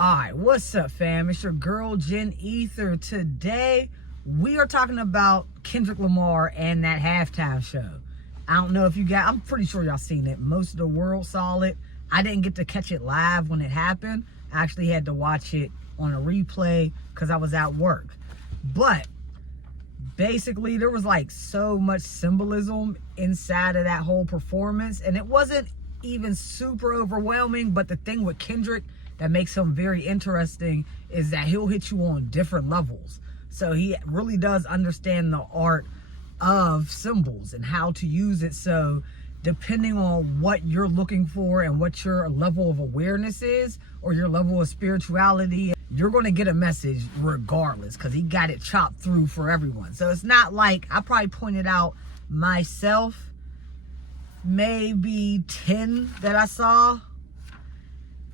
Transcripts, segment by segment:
Alright, what's up, fam? It's your girl, Jen Ether. Today, we are talking about Kendrick Lamar and that halftime show. I don't know if you got, I'm pretty sure y'all seen it. Most of the world saw it. I didn't get to catch it live when it happened. I actually had to watch it on a replay because I was at work. But, basically, there was like so much symbolism inside of that whole performance. And it wasn't even super overwhelming, but the thing with Kendrick that makes him very interesting is that he'll hit you on different levels. So he really does understand the art of symbols and how to use it. So depending on what you're looking for and what your level of awareness is or your level of spirituality, you're going to get a message regardless because he got it chopped through for everyone. So it's not like, I probably pointed out myself maybe 10 that I saw.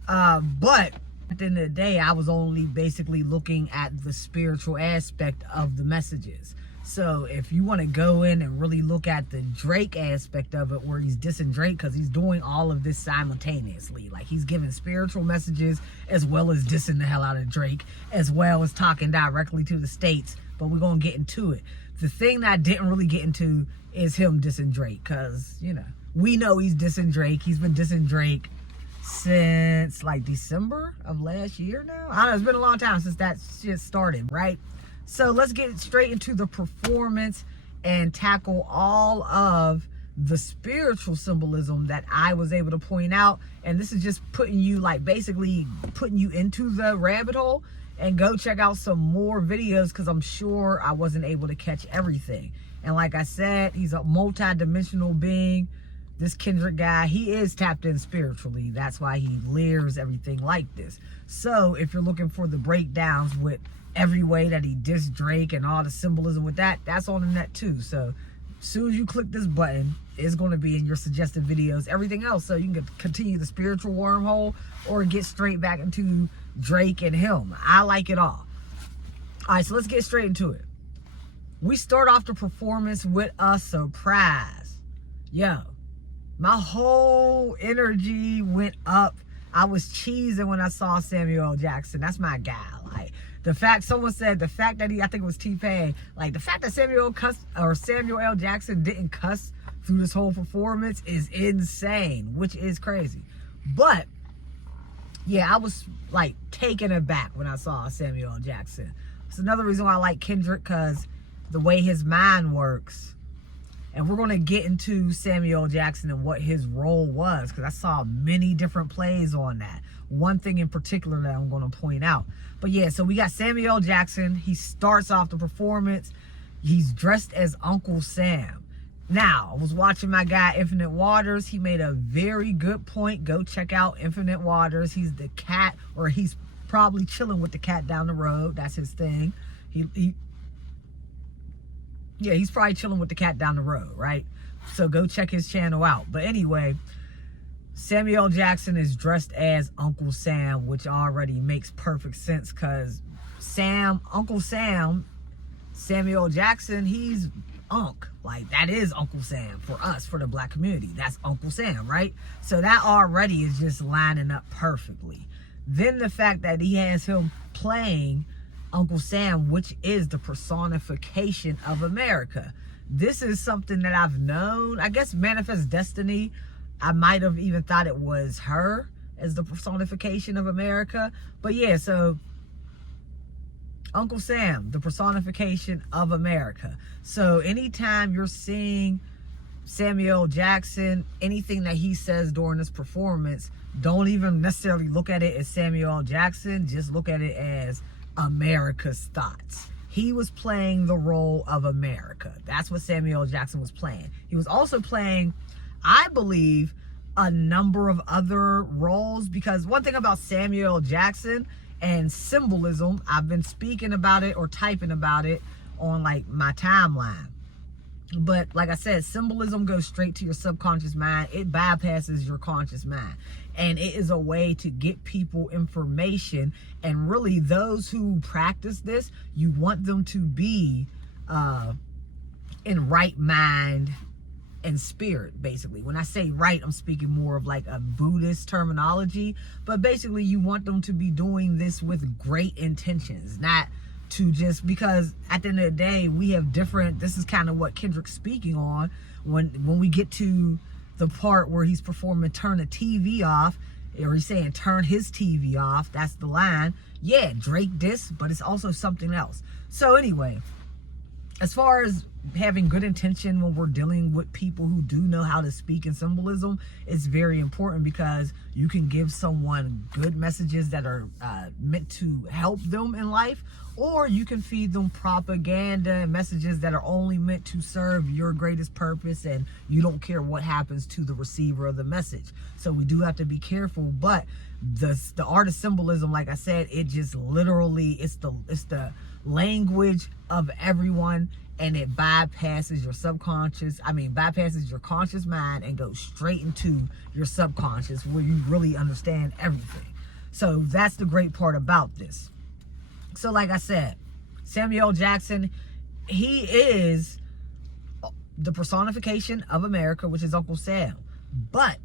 But at the end of the day, I was only basically looking at the spiritual aspect of the messages. So if you want to go in and really look at the Drake aspect of it, where he's dissing Drake because he's doing all of this simultaneously. Like, he's giving spiritual messages as well as dissing the hell out of Drake, as well as talking directly to the states. But we're going to get into it. The thing that I didn't really get into is him dissing Drake because, you know, we know he's dissing Drake. He's been dissing Drake since like December of last year now. I don't know, it's been a long time since that shit started, right? So let's get straight into the performance and tackle all of the spiritual symbolism that I was able to point out. And this is just putting you, like, basically putting you into the rabbit hole. And go check out some more videos because I'm sure I wasn't able to catch everything. And like I said, he's a multi-dimensional being. This Kendrick guy, he is tapped in spiritually. That's why he layers everything like this. So if you're looking for the breakdowns with every way that he dissed Drake and all the symbolism with that, that's on the net too. So as soon as you click this button, it's going to be in your suggested videos, everything else. So you can continue the spiritual wormhole or get straight back into Drake and him. I like it all. All right, so let's get straight into it. We start off the performance with a surprise. Yo. My whole energy went up. I was cheesing when I saw Samuel L. Jackson. That's my guy. Like, the fact, someone said, the fact that I think it was T-Pain, like, the fact that Samuel L. Jackson didn't cuss through this whole performance is insane, which is crazy. But, yeah, I was, like, taken aback when I saw Samuel L. Jackson. It's another reason why I like Kendrick, because the way his mind works. And we're going to get into Samuel L. Jackson and what his role was, because I saw many different plays on that. One thing in particular that I'm going to point out. But yeah, so we got Samuel L. Jackson. He starts off the performance. He's dressed as Uncle Sam. Now, I was watching my guy, Infinite Waters. He made a very good point. Go check out Infinite Waters. He's the cat, or he's probably chilling with the cat down the road. That's his thing. Yeah, he's probably chilling with the cat down the road, right? So go check his channel out. But anyway, Samuel L. Jackson is dressed as Uncle Sam, which already makes perfect sense because Uncle Sam, Samuel L. Jackson, he's Unc. Like, that is Uncle Sam for us, for the black community. That's Uncle Sam, right? So that already is just lining up perfectly. Then the fact that he has him playing Uncle Sam, which is the personification of America. This is something that I've known. I guess Manifest Destiny, I might have even thought it was her as the personification of America. But yeah, so Uncle Sam, the personification of America. So anytime you're seeing Samuel L. Jackson, anything that he says during this performance, don't even necessarily look at it as Samuel L. Jackson. Just look at it as America's thoughts. He was playing the role of America. That's what Samuel L. Jackson was playing. He was also playing, I believe, a number of other roles, because one thing about Samuel L. Jackson and symbolism, I've been speaking about it or typing about it on like my timeline. But like I said, symbolism goes straight to your subconscious mind. It bypasses your conscious mind. And it is a way to get people information. And really, those who practice this, you want them to be in right mind and spirit, basically. When I say right, I'm speaking more of like a Buddhist terminology, but basically you want them to be doing this with great intentions, not to just, because at the end of the day, we have different, this is kind of what Kendrick's speaking on when we get to the part where he's performing Turn the TV Off, or he's saying turn his TV off, that's the line. Yeah, Drake diss, but it's also something else. So anyway, as far as having good intention when we're dealing with people who do know how to speak in symbolism, it's very important, because you can give someone good messages that are meant to help them in life, or you can feed them propaganda and messages that are only meant to serve your greatest purpose, and you don't care what happens to the receiver of the message. So we do have to be careful. But the art of symbolism, like I said, it just literally, it's the language of everyone, and it bypasses your bypasses your conscious mind and goes straight into your subconscious, where you really understand everything. So that's the great part about this. So like I said, Samuel Jackson, he is the personification of America, which is Uncle Sam, but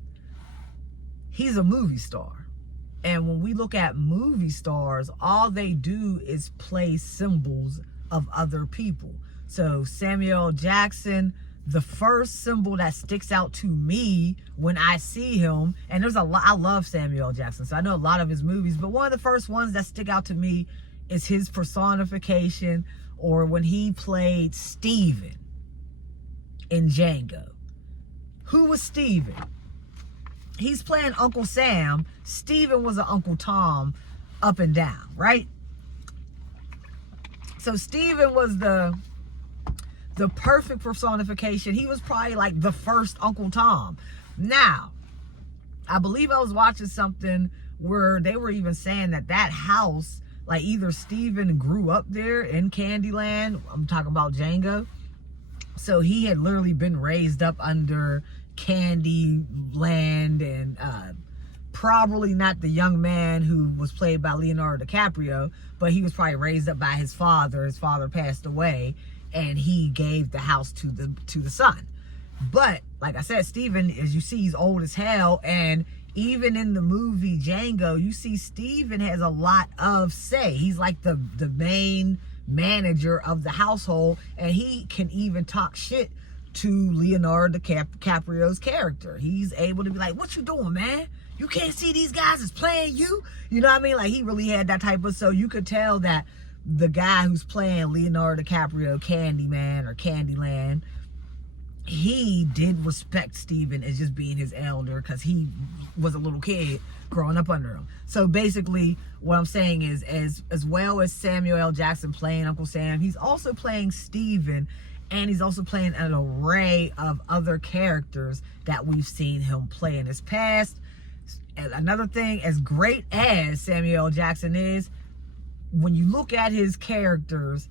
he's a movie star. And when we look at movie stars, all they do is play symbols of other people. So Samuel Jackson, the first symbol that sticks out to me when I see him, and there's a lot, I love Samuel Jackson, so I know a lot of his movies, but one of the first ones that stick out to me is his personification, or when he played Steven in Django. Who was Steven? He's playing Uncle Sam. Steven was an Uncle Tom up and down, right? So Steven was the perfect personification. He was probably like the first Uncle Tom. Now, I believe I was watching something where they were even saying that house, like either Steven grew up there in Candyland, I'm talking about Django, so he had literally been raised up under Candyland, and probably not the young man who was played by Leonardo DiCaprio, but he was probably raised up by his father. His father passed away, and he gave the house to the son. But like I said, Steven, as you see, he's old as hell, and even in the movie Django, you see Steven has a lot of say. He's like the main manager of the household, and he can even talk shit to Leonardo DiCaprio's character. He's able to be like, what you doing, man? You can't see these guys is playing you? You know what I mean? Like, he really had that type of, so you could tell that the guy who's playing Leonardo DiCaprio, Candyman or Candyland, he did respect Steven as just being his elder, because he was a little kid growing up under him. So basically what I'm saying is, as well as Samuel L. Jackson playing Uncle Sam, he's also playing Steven, and he's also playing an array of other characters that we've seen him play in his past. And another thing, as great as Samuel L. Jackson is, when you look at his characters,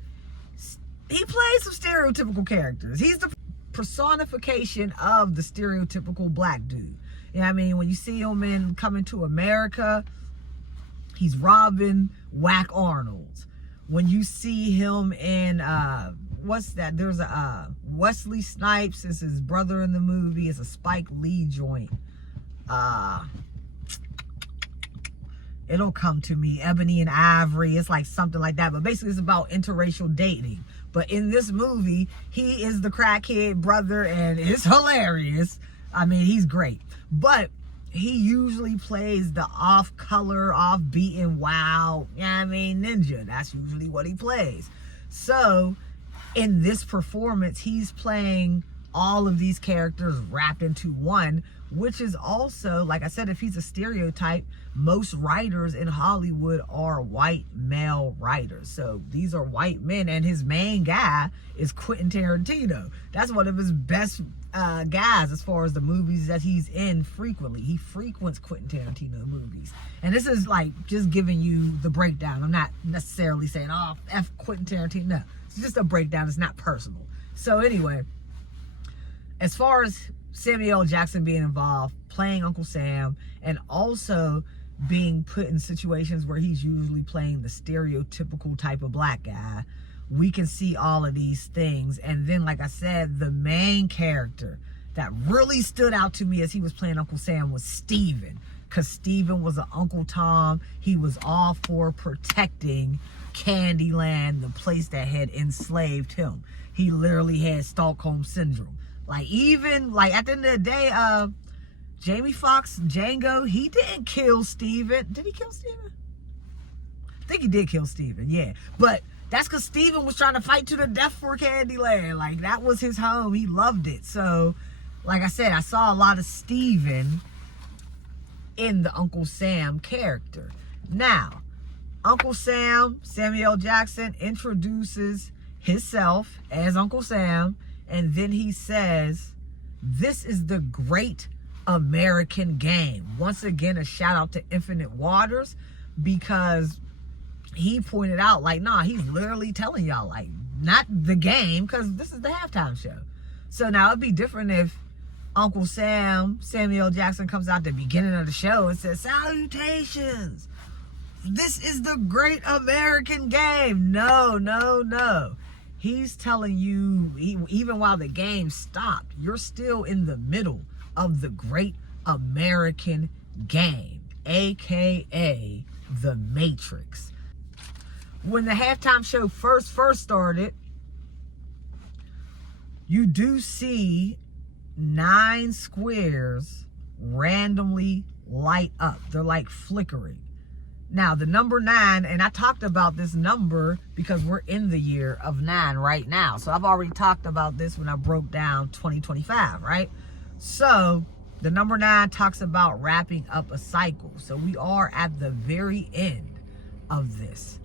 he plays some stereotypical characters. He's the personification of the stereotypical black dude. You know what I mean? When you see him in Coming to America, he's Robin Whack Arnold. When you see him in what's that? There's a Wesley Snipes is his brother in the movie. It's a Spike Lee joint. It'll come to me. Ebony and Ivory. It's like something like that. But basically, it's about interracial dating. But in this movie, he is the crackhead brother, and it's hilarious. I mean, he's great. But he usually plays the off-color, off-beaten, wild, you know what I mean, ninja. That's usually what he plays. So, in this performance, he's playing all of these characters wrapped into one, which is also, like I said, if he's a stereotype, most writers in Hollywood are white male writers. So these are white men, and his main guy is Quentin Tarantino. That's one of his best guys as far as the movies that he's in frequently. He frequents Quentin Tarantino movies. And this is like just giving you the breakdown. I'm not necessarily saying, oh, F Quentin Tarantino. No, it's just a breakdown. It's not personal. So anyway, as far as Samuel L. Jackson being involved, playing Uncle Sam, and also being put in situations where he's usually playing the stereotypical type of black guy, we can see all of these things. And then, like I said, the main character, that really stood out to me as he was playing Uncle Sam was Steven. Because Steven was an Uncle Tom. He was all for protecting Candyland, the place that had enslaved him. He literally had Stockholm Syndrome. Like, even, like, at the end of the day, Jamie Foxx, Django, he didn't kill Steven. Did he kill Steven? I think he did kill Steven, yeah. But that's because Steven was trying to fight to the death for Candyland. Like, that was his home. He loved it. So, like I said, I saw a lot of Steven in the Uncle Sam character. Now, Uncle Sam, Samuel Jackson, introduces himself as Uncle Sam, and then he says, "This is the great American game." Once again, a shout out to Infinite Waters, because he pointed out, like, nah, he's literally telling y'all, like, not the game, because this is the halftime show. So now it'd be different if Uncle Sam, Samuel Jackson, comes out at the beginning of the show and says, "Salutations, this is the great American game." No, no, no. He's telling you, even while the game stopped, you're still in the middle of the great American game, aka the Matrix. When the halftime show first started, you do see 9 squares randomly light up. They're like flickering. Now, the number 9, and I talked about this number because we're in the year of 9 right now. So I've already talked about this when I broke down 2025, right? So the number 9 talks about wrapping up a cycle. So we are at the very end of this.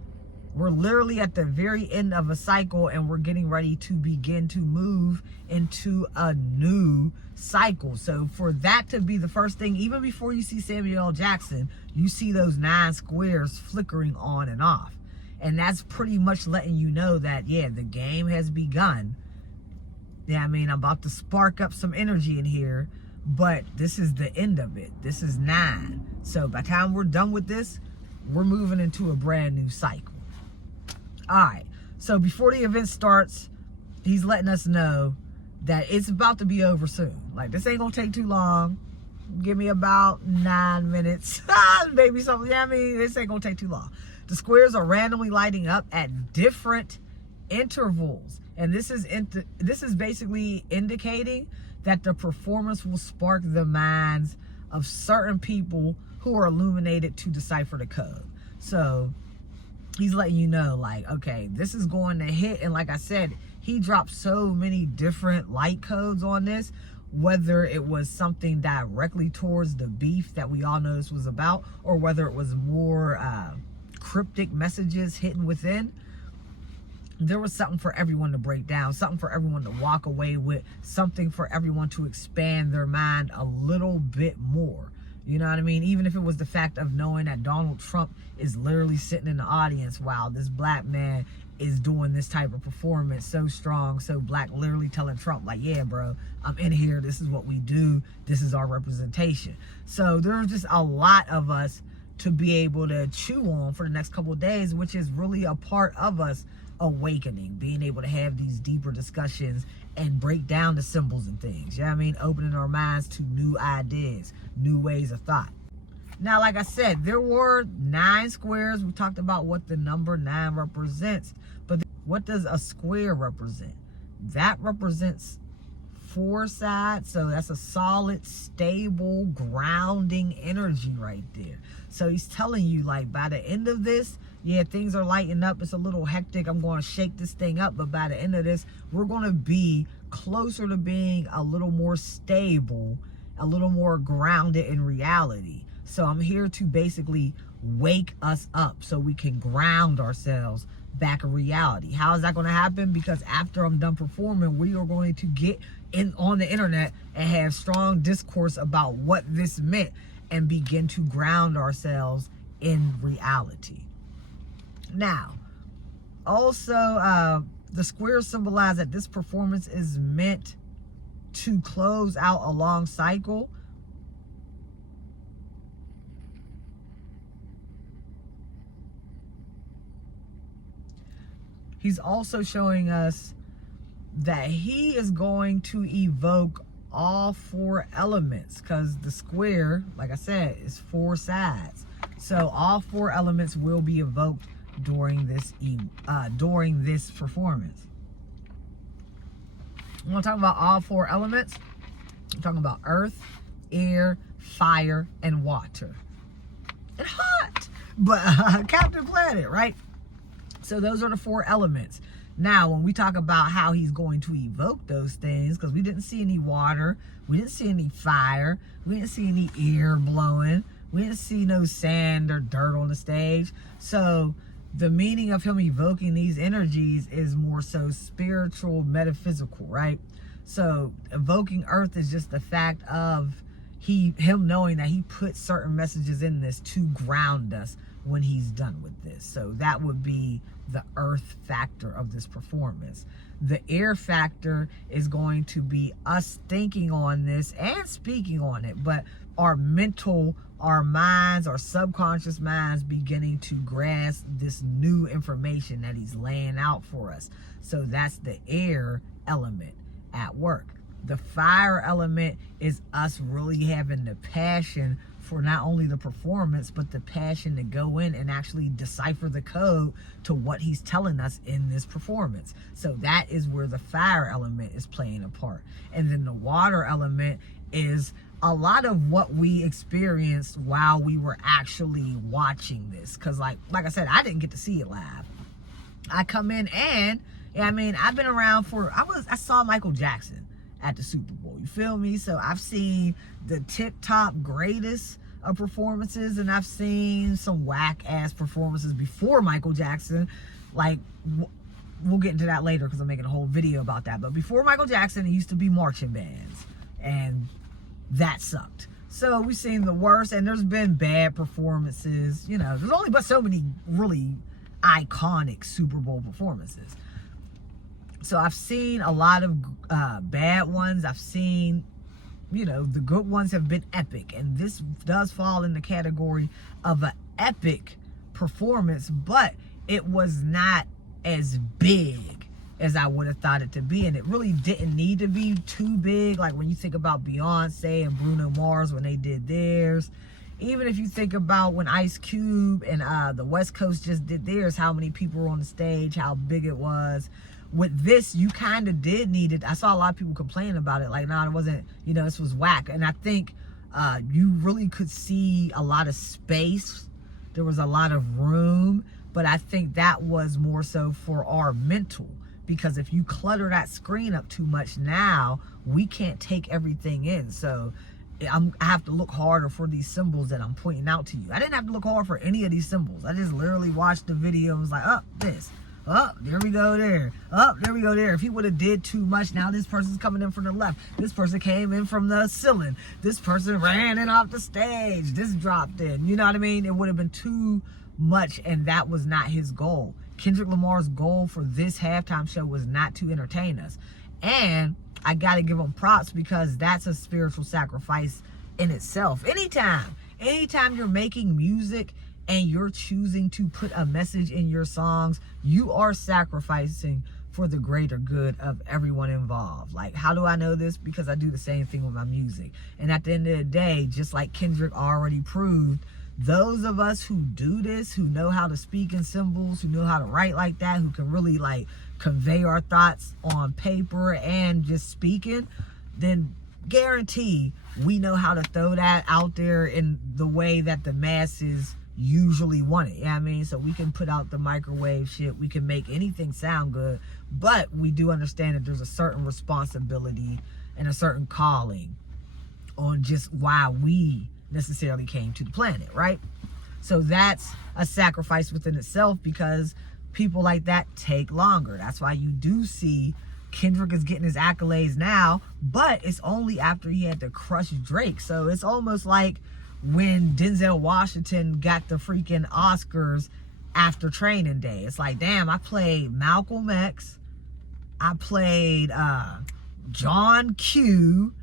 We're literally at the very end of a cycle, and we're getting ready to begin to move into a new cycle. So for that to be the first thing, even before you see Samuel L. Jackson, you see those 9 squares flickering on and off. And that's pretty much letting you know that, yeah, the game has begun. Yeah, I mean, I'm about to spark up some energy in here, but this is the end of it. This is 9. So by the time we're done with this, we're moving into a brand new cycle. All right, so before the event starts, he's letting us know that it's about to be over soon. Like, this ain't gonna take too long. Give me about 9 minutes, maybe something. Yeah, I mean, this ain't gonna take too long. The squares are randomly lighting up at different intervals, and this is basically indicating that the performance will spark the minds of certain people who are illuminated to decipher the code. So he's letting you know, like, okay, this is going to hit. And like I said, he dropped so many different light codes on this, whether it was something directly towards the beef that we all know this was about, or whether it was more cryptic messages hidden within. There was something for everyone to break down, something for everyone to walk away with, something for everyone to expand their mind a little bit more. You know what I mean? Even if it was the fact of knowing that Donald Trump is literally sitting in the audience while this black man is doing this type of performance, so strong, so black, literally telling Trump, like, yeah, bro, I'm in here. This is what we do. This is our representation. So there's just a lot of us to be able to chew on for the next couple of days, which is really a part of us awakening, being able to have these deeper discussions and break down the symbols and things. You know what I mean? Opening our minds to new ideas, new ways of thought. Now, like I said, there were 9 squares. We talked about what the number 9 represents, but what does a square represent? That represents 4 sides. So that's a solid, stable, grounding energy right there. So he's telling you, like, by the end of this, yeah, things are lighting up. It's a little hectic. I'm going to shake this thing up. But by the end of this, we're going to be closer to being a little more stable, a little more grounded in reality. So I'm here to basically wake us up so we can ground ourselves back in reality. How is that going to happen? Because after I'm done performing, we are going to get on the internet and have strong discourse about what this meant and begin to ground ourselves in reality. Now, also, the squares symbolize that this performance is meant to close out a long cycle. He's also showing us that he is going to evoke all 4 elements, because the square, like I said, is 4 sides. So all 4 elements will be evoked during this performance. I'm going to talk about all 4 elements. I'm talking about earth, air, fire, and water. And hot, but Captain Planet, right? So those are the 4 elements. Now, when we talk about how he's going to evoke those things, because we didn't see any water, we didn't see any fire, we didn't see any air blowing, we didn't see no sand or dirt on the stage. So the meaning of him evoking these energies is more so spiritual, metaphysical, right? So evoking earth is just the fact of him knowing that he put certain messages in this to ground us when he's done with this. So that would be the earth factor of this performance. The air factor is going to be us thinking on this and speaking on it, but our minds, our subconscious minds beginning to grasp this new information that he's laying out for us. So that's the air element at work. The fire element is us really having the passion for not only the performance, but the passion to go in and actually decipher the code to what he's telling us in this performance. So that is where the fire element is playing a part. And then the water element is a lot of what we experienced while we were actually watching this. Because like I said, I didn't get to see it live. I come in and, I've been around I saw Michael Jackson at the Super Bowl. You feel me? So I've seen the tip-top greatest of performances, and I've seen some whack-ass performances before Michael Jackson. Like, we'll get into that later because I'm making a whole video about that. But before Michael Jackson, it used to be marching bands, and that sucked. So we've seen the worst, and there's been bad performances. You know, there's only but so many really iconic Super Bowl performances. So I've seen a lot of bad ones. I've seen, the good ones have been epic. And this does fall in the category of an epic performance, but it was not as big as I would have thought it to be. And it really didn't need to be too big. Like when you think about Beyonce and Bruno Mars when they did theirs. Even if you think about when Ice Cube and the West Coast just did theirs, how many people were on the stage, how big it was. With this, you kind of did need it. I saw a lot of people complain about it. Like, it wasn't, this was whack. And I think you really could see a lot of space. There was a lot of room. But I think that was more so for our mental. Because if you clutter that screen up too much now, we can't take everything in. So I have to look harder for these symbols that I'm pointing out to you. I didn't have to look hard for any of these symbols. I just literally watched the video and was like, this. Oh, there we go there. Oh, there we go there. If he would have did too much, now this person's coming in from the left. This person came in from the ceiling. This person ran in off the stage. This dropped in. You know what I mean? It would have been too much, and that was not his goal. Kendrick Lamar's goal for this halftime show was not to entertain us. And I got to give him props because that's a spiritual sacrifice in itself. Anytime you're making music and you're choosing to put a message in your songs, you are sacrificing for the greater good of everyone involved. Like, how do I know this? Because I do the same thing with my music. And at the end of the day, just like Kendrick already proved, those of us who do this, who know how to speak in symbols, who know how to write like that, who can really convey our thoughts on paper and just speaking, then guarantee we know how to throw that out there in the way that the masses usually want it. So we can put out the microwave shit, we can make anything sound good, but we do understand that there's a certain responsibility and a certain calling on just why we necessarily came to the planet, right? So that's a sacrifice within itself, because people like that take longer. That's why you do see Kendrick is getting his accolades now, but it's only after he had to crush Drake. So it's almost like when Denzel Washington got the freaking Oscars after Training Day. It's like, damn, I played Malcolm X. I played John Q.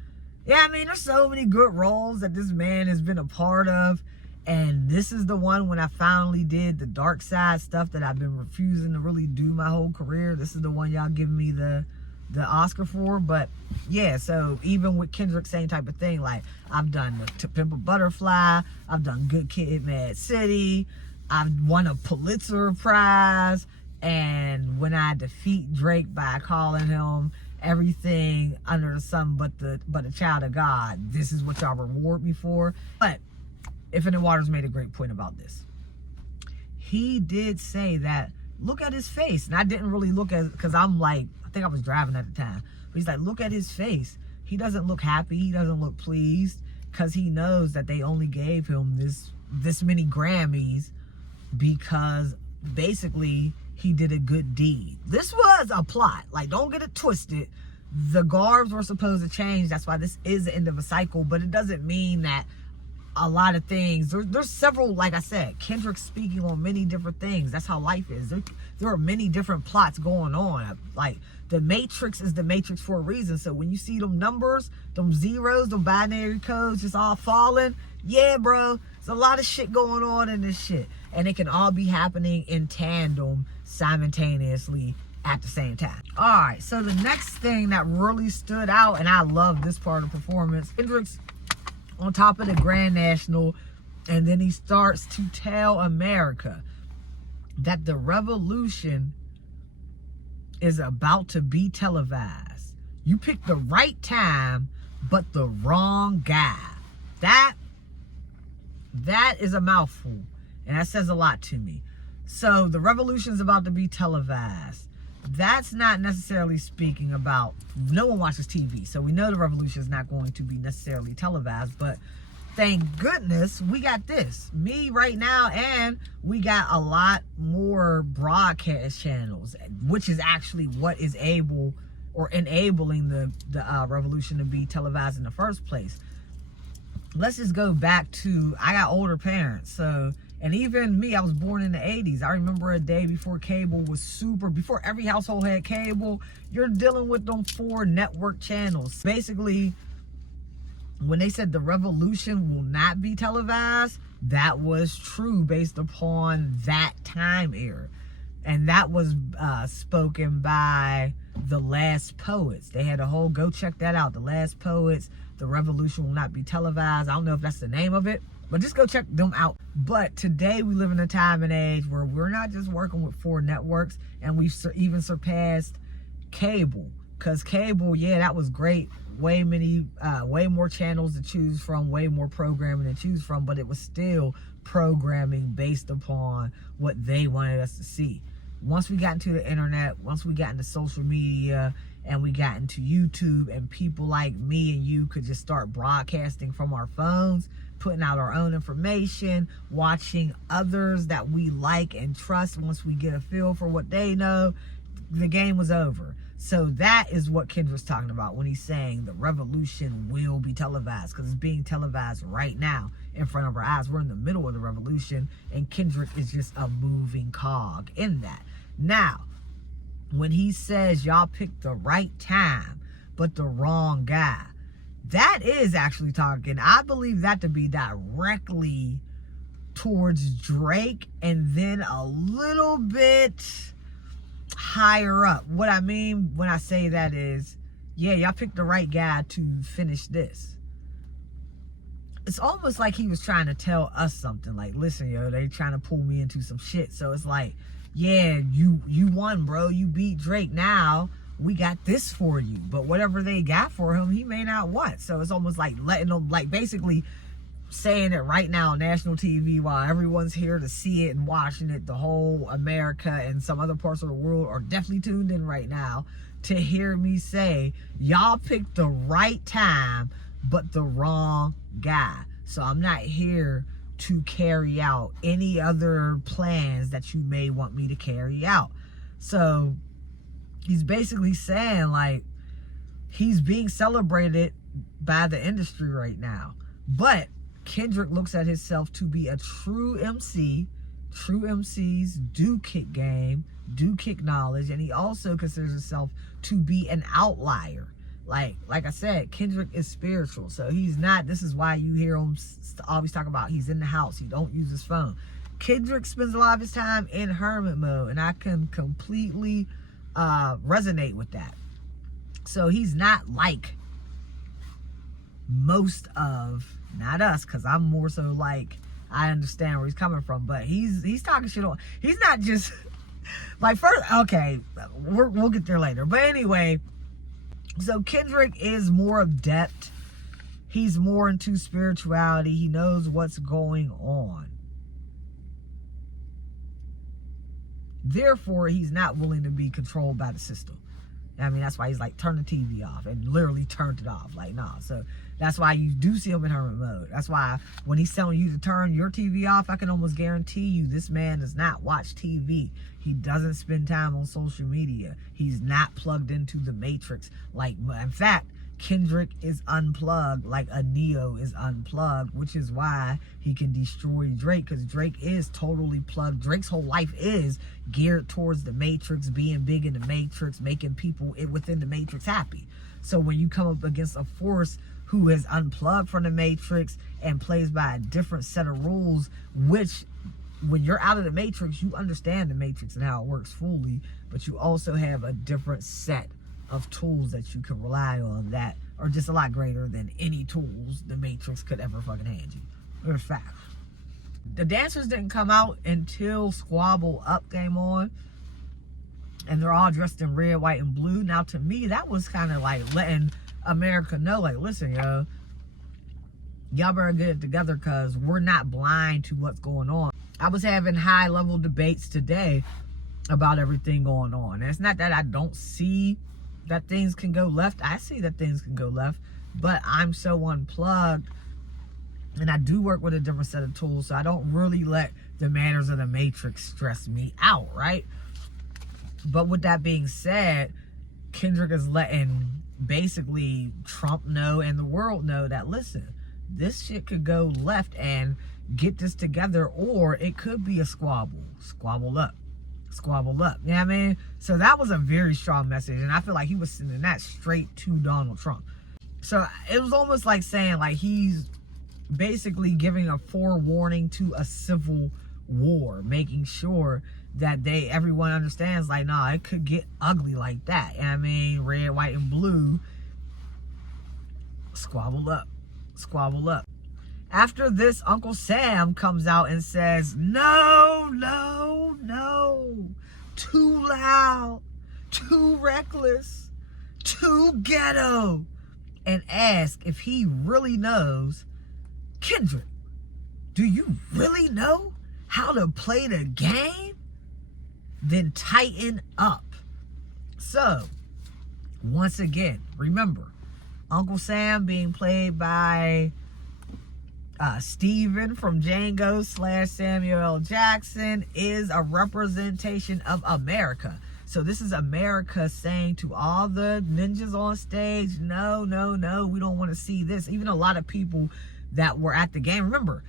There's so many good roles that this man has been a part of. And this is the one when I finally did the dark side stuff that I've been refusing to really do my whole career. This is the one y'all give me the the Oscar for. But yeah, so even with Kendrick, same type of thing. Like, I've done To Pimp a Butterfly, I've done Good Kid, Mad City, I've won a Pulitzer Prize, and when I defeat Drake by calling him everything under the sun but a child of God, this is what y'all reward me for. But Infinite Waters made a great point about this. He did say that, look at his face. And I didn't really look at, because I'm like, I think I was driving at the time. But he's like, look at his face. He doesn't look happy. He doesn't look pleased, because he knows that they only gave him this many Grammys because basically he did a good deed. This was a plot. Like, don't get it twisted. The garbs were supposed to change. That's why this is the end of a cycle. But it doesn't mean that a lot of things, there's several, like I said, Kendrick speaking on many different things. That's how life is. There are many different plots going on. Like, the Matrix is the Matrix for a reason. So when you see them numbers, them zeros, them binary codes just all falling, yeah, bro, there's a lot of shit going on in this shit. And it can all be happening in tandem, simultaneously, at the same time. All right, so the next thing that really stood out, and I love this part of the performance, Kendrick's on top of the Grand National, and then he starts to tell America that the revolution is about to be televised. You picked the right time, but the wrong guy. That is a mouthful, and that says a lot to me. So the revolution is about to be televised. That's not necessarily speaking about, no one watches TV, so we know the revolution is not going to be necessarily televised, but thank goodness we got this, me right now, and we got a lot more broadcast channels, which is actually what is able or enabling the revolution to be televised in the first place. Let's just go back to, I got older parents, so, and even me, I was born in the 80s. I remember a day before cable was before every household had cable, you're dealing with them 4 network channels. Basically, when they said the revolution will not be televised, that was true based upon that time era. And that was spoken by The Last Poets. They had a whole, go check that out, The Last Poets, the revolution will not be televised. I don't know if that's the name of it, but just go check them out. But today we live in a time and age where we're not just working with 4 networks, and we've even surpassed cable. Because cable, yeah, that was great. Way more channels to choose from, way more programming to choose from, but it was still programming based upon what they wanted us to see. Once we got into the internet, once we got into social media, and we got into YouTube, and people like me and you could just start broadcasting from our phones, putting out our own information, watching others that we like and trust. Once we get a feel for what they know, the game was over. So that is what Kendrick's talking about when he's saying the revolution will be televised, because it's being televised right now in front of our eyes. We're in the middle of the revolution, and Kendrick is just a moving cog in that. Now, when he says y'all picked the right time, but the wrong guy, that is actually talking, I believe that to be directly towards Drake, and then a little bit higher up. What I mean when I say that is, yeah, y'all picked the right guy to finish this. It's almost like he was trying to tell us something, like, listen, yo, they trying to pull me into some shit. So it's like, yeah, you won, bro. You beat Drake. Now we got this for you. But whatever they got for him, he may not want. So it's almost like letting them, like, basically saying it right now on national TV while everyone's here to see it and watching it. The whole America and some other parts of the world are definitely tuned in right now to hear me say, y'all picked the right time, but the wrong guy. So I'm not here to carry out any other plans that you may want me to carry out. So he's basically saying, like, he's being celebrated by the industry right now. But Kendrick looks at himself to be a true MC. True MCs do kick game, do kick knowledge, and he also considers himself to be an outlier. Like I said, Kendrick is spiritual, so he's not, this is why you hear him always talk about he's in the house, he don't use his phone. Kendrick spends a lot of his time in hermit mode, and I can completely resonate with that. So he's not like most of, not us, because I'm more so like, I understand where he's coming from, but he's talking shit on, he's not just like, first, okay, we'll get there later, but anyway, so Kendrick is more of depth. He's more into spirituality. He knows what's going on. Therefore, he's not willing to be controlled by the system. I mean, that's why he's like, turn the TV off, and literally turned it off. Like, nah. So that's why you do see him in hermit mode. That's why when he's telling you to turn your TV off, I can almost guarantee you this man does not watch TV. He doesn't spend time on social media. He's not plugged into the matrix. Like, in fact, Kendrick is unplugged like a Neo is unplugged, which is why he can destroy Drake, because Drake is totally plugged. Drake's whole life is geared towards the matrix, being big in the matrix, making people within the matrix happy. So when you come up against a force who is unplugged from the matrix and plays by a different set of rules, which when you're out of the matrix, you understand the matrix and how it works fully, but you also have a different set of tools that you can rely on that are just a lot greater than any tools the Matrix could ever fucking hand you. They're facts. The dancers didn't come out until Squabble Up came on, and they're all dressed in red, white, and blue. Now, to me, that was kind of like letting America know, like, listen, yo, y'all better get it together, because we're not blind to what's going on. I was having high-level debates today about everything going on. And it's not that I don't see that things can go left. I see that things can go left, but I'm so unplugged, and I do work with a different set of tools, so I don't really let the manners of the matrix stress me out, right? But with that being said, Kendrick is letting basically Trump know and the world know that, listen, this shit could go left, and get this together, or it could be a squabble. Squabble up. Squabble up. You know what I mean? So that was a very strong message, and I feel like he was sending that straight to Donald Trump. So it was almost like saying, like, he's basically giving a forewarning to a civil war, making sure that everyone understands, like, nah, it could get ugly like that. You know what I mean? Red, white, and blue. Squabble up. Squabble up. After this, Uncle Sam comes out and says, no, no, no, too loud, too reckless, too ghetto, and ask if he really knows. Kendrick, do you really know how to play the game? Then tighten up. So, once again, remember, Uncle Sam being played by Steven from Django / Samuel L. Jackson is a representation of America. So this is America saying to all the ninjas on stage, no, no, no, we don't want to see this. Even a lot of people that were at the game. Remember,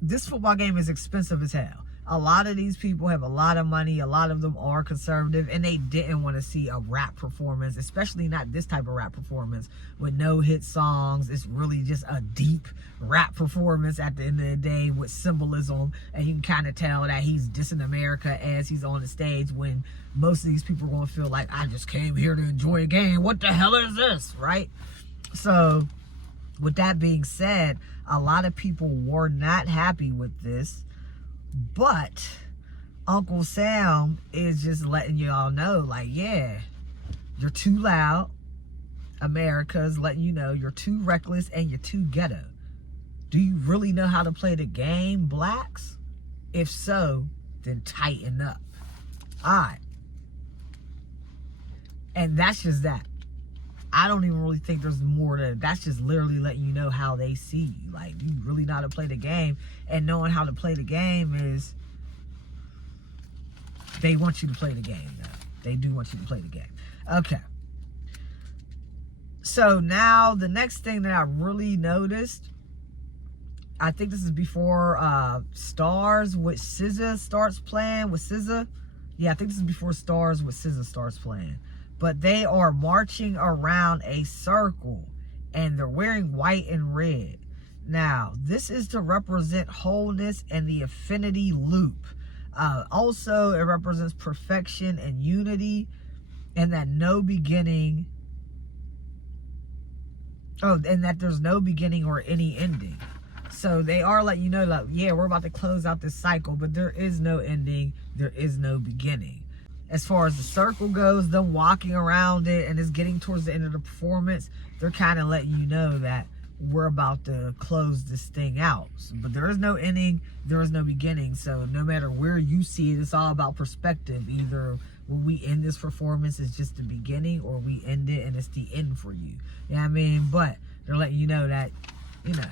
this football game is expensive as hell. A lot of these people have a lot of money. A lot of them are conservative, and they didn't want to see a rap performance, especially not this type of rap performance with no hit songs. It's really just a deep rap performance at the end of the day with symbolism, and you can kind of tell that he's dissing America as he's on the stage, when most of these people are going to feel like, I just came here to enjoy a game. What the hell is this, right? So with that being said, a lot of people were not happy with this. But Uncle Sam is just letting y'all know, like, yeah, you're too loud. America's letting you know you're too reckless and you're too ghetto. Do you really know how to play the game, blacks? If so, then tighten up. All right. And that's just that. I don't even really think there's more to, that's just literally letting you know how they see you. Like, do you really know how to play the game? And knowing how to play the game is, they want you to play the game, though. They do want you to play the game. Okay. So now the next thing that I really noticed, I think this is before Stars with SZA starts playing with SZA. Yeah, I think this is before Stars with SZA starts playing. But they are marching around a circle, and they're wearing white and red. Now, this is to represent wholeness and the infinity loop. Also, it represents perfection and unity, and that no beginning Oh, and that there's no beginning or any ending. So they are letting you know that, yeah, we're about to close out this cycle, but there is no ending, there is no beginning. As far as the circle goes, them walking around it and it's getting towards the end of the performance, they're kind of letting you know that we're about to close this thing out. But there is no ending, there is no beginning. So no matter where you see it, it's all about perspective. Either when we end this performance, it's just the beginning, or we end it and it's the end for you. You know what I mean? But they're letting you know that, you know,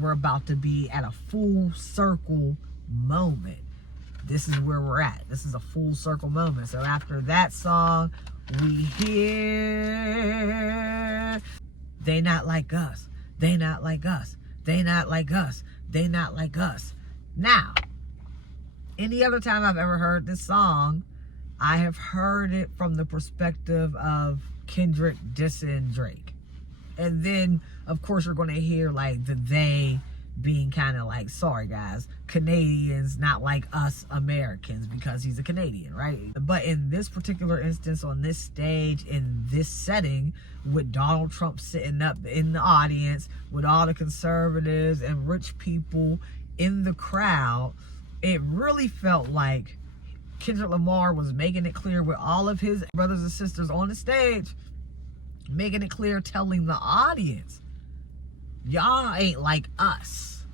we're about to be at a full circle moment. This is where we're at. This is a full circle moment. So after that song, we hear, they not like us. They not like us. They not like us. They not like us. Now, any other time I've ever heard this song, I have heard it from the perspective of Kendrick dissing Drake. And then, of course, you're going to hear like the they being kind of like, sorry guys, Canadians not like us Americans, because he's a Canadian, right? But in this particular instance, on this stage, in this setting, with Donald Trump sitting up in the audience, with all the conservatives and rich people in the crowd, it really felt like Kendrick Lamar was making it clear with all of his brothers and sisters on the stage, making it clear, telling the audience, y'all ain't like us.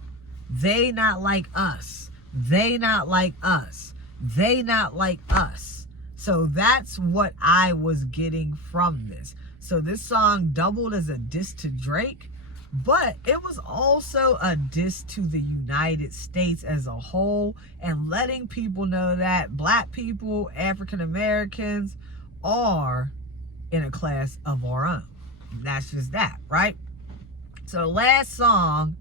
They not like us. They not like us. They not like us. So that's what I was getting from this. So this song doubled as a diss to Drake, but it was also a diss to the United States as a whole, and letting people know that black people, African Americans, are in a class of our own. That's just that, right? So the last song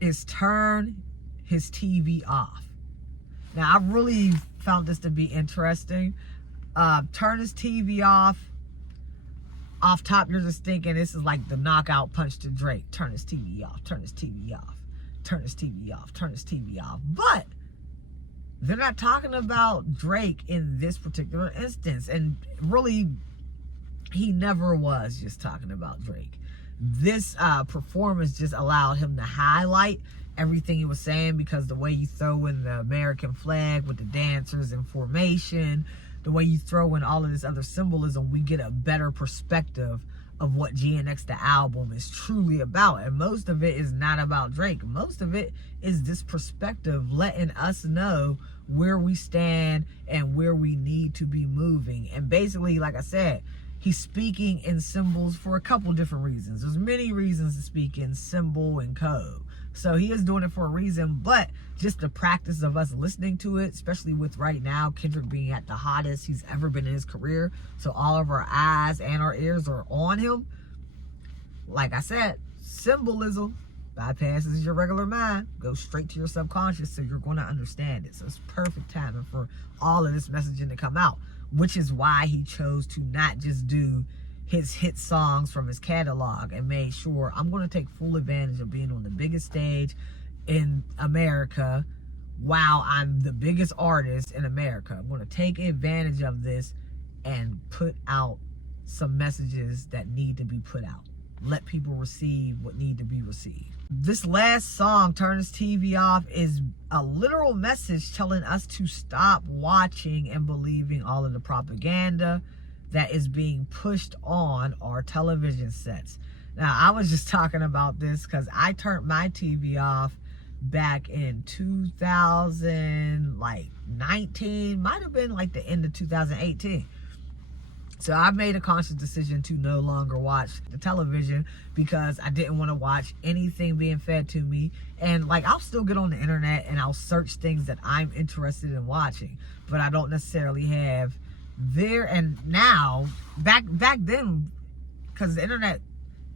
is Turn His TV Off. Now, I really found this to be interesting. Turn his TV off. Off top, you're just thinking this is like the knockout punch to Drake. Turn his TV off. Turn his TV off. Turn his TV off. Turn his TV off. But they're not talking about Drake in this particular instance. And really, he never was just talking about Drake. This performance just allowed him to highlight everything he was saying, because the way you throw in the American flag with the dancers in formation, the way you throw in all of this other symbolism, we get a better perspective of what GNX the album is truly about. And most of it is not about Drake. Most of it is this perspective letting us know where we stand and where we need to be moving. And basically, like I said, he's speaking in symbols for a couple different reasons. There's many reasons to speak in symbol and code. So he is doing it for a reason, but just the practice of us listening to it, especially with right now, Kendrick being at the hottest he's ever been in his career. So all of our eyes and our ears are on him. Like I said, symbolism bypasses your regular mind, goes straight to your subconscious, so you're going to understand it. So it's perfect timing for all of this messaging to come out, which is why he chose to not just do his hit songs from his catalog, and made sure, I'm going to take full advantage of being on the biggest stage in America while I'm the biggest artist in America. I'm going to take advantage of this and put out some messages that need to be put out. Let people receive what need to be received. This last song, Turn His TV Off, is a literal message telling us to stop watching and believing all of the propaganda that is being pushed on our television sets. Now, I was just talking about this because I turned my TV off back in 2019, might have been like the end of 2018. So I made a conscious decision to no longer watch the television, because I didn't want to watch anything being fed to me. And like, I'll still get on the internet and I'll search things that I'm interested in watching, but I don't necessarily have there. And now, back then, because the internet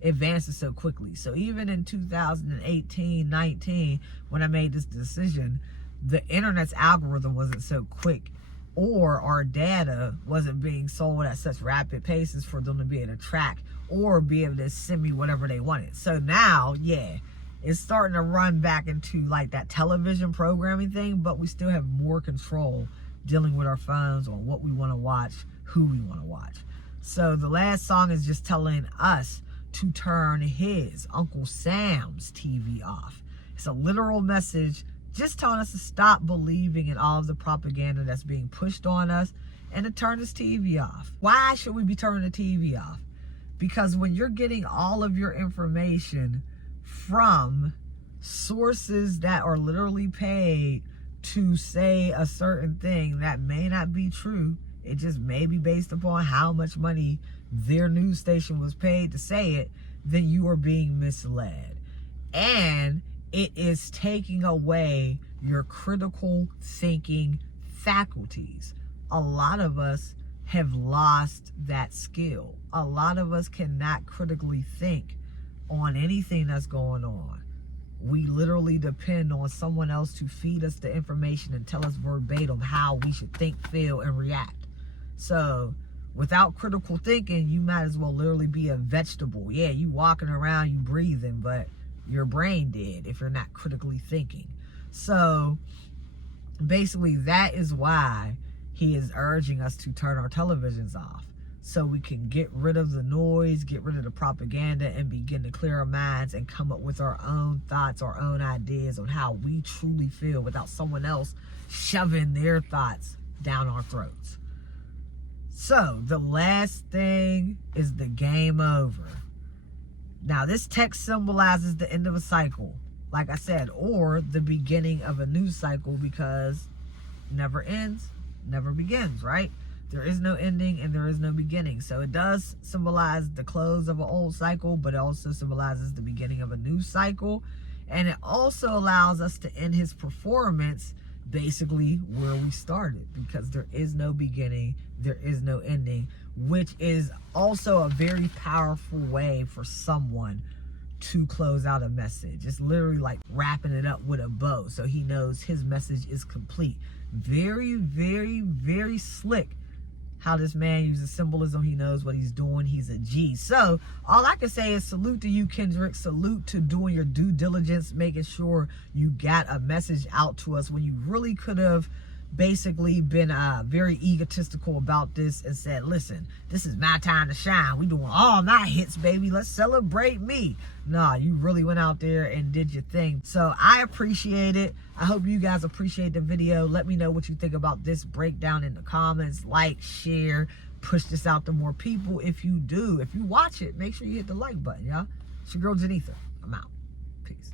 advances so quickly. So even in 2018, 19, when I made this decision, the internet's algorithm wasn't so quick, or our data wasn't being sold at such rapid paces for them to be able to track or be able to send me whatever they wanted. So now, yeah, it's starting to run back into like that television programming thing, but we still have more control dealing with our phones on what we want to watch, who we want to watch. So the last song is just telling us to turn his, Uncle Sam's TV off. It's a literal message just telling us to stop believing in all of the propaganda that's being pushed on us and to turn this TV off. Why should we be turning the TV off? Because when you're getting all of your information from sources that are literally paid to say a certain thing that may not be true, it just may be based upon how much money their news station was paid to say it, then you are being misled. And it is taking away your critical thinking faculties. A lot of us have lost that skill. A lot of us cannot critically think on anything that's going on. We literally depend on someone else to feed us the information and tell us verbatim how we should think, feel, and react. So without critical thinking, you might as well literally be a vegetable. Yeah, you walking around, you breathing, but your brain dead if you're not critically thinking. So basically that is why he is urging us to turn our televisions off, so we can get rid of the noise, get rid of the propaganda, and begin to clear our minds and come up with our own thoughts, our own ideas on how we truly feel without someone else shoving their thoughts down our throats. So the last thing is the game over. Now, this text symbolizes the end of a cycle, like I said, or the beginning of a new cycle, because never ends, never begins, right? There is no ending and there is no beginning. So it does symbolize the close of an old cycle, but it also symbolizes the beginning of a new cycle. And it also allows us to end his performance basically where we started, because there is no beginning, there is no ending, which is also a very powerful way for someone to close out a message. It's literally like wrapping it up with a bow so he knows his message is complete. Very, very, very slick how this man uses symbolism. He knows what he's doing. He's a G. So all I can say is salute to you, Kendrick. Salute to doing your due diligence, making sure you got a message out to us when you really could have basically been very egotistical about this and said, listen, this is my time to shine. We doing all my hits, baby. Let's celebrate me. Nah, you really went out there and did your thing. So I appreciate it. I hope you guys appreciate the video. Let me know what you think about this breakdown in the comments. Like, share, push this out to more people. If you do, if you watch it, make sure you hit the like button, y'all. It's your girl, Janitha. I'm out. Peace.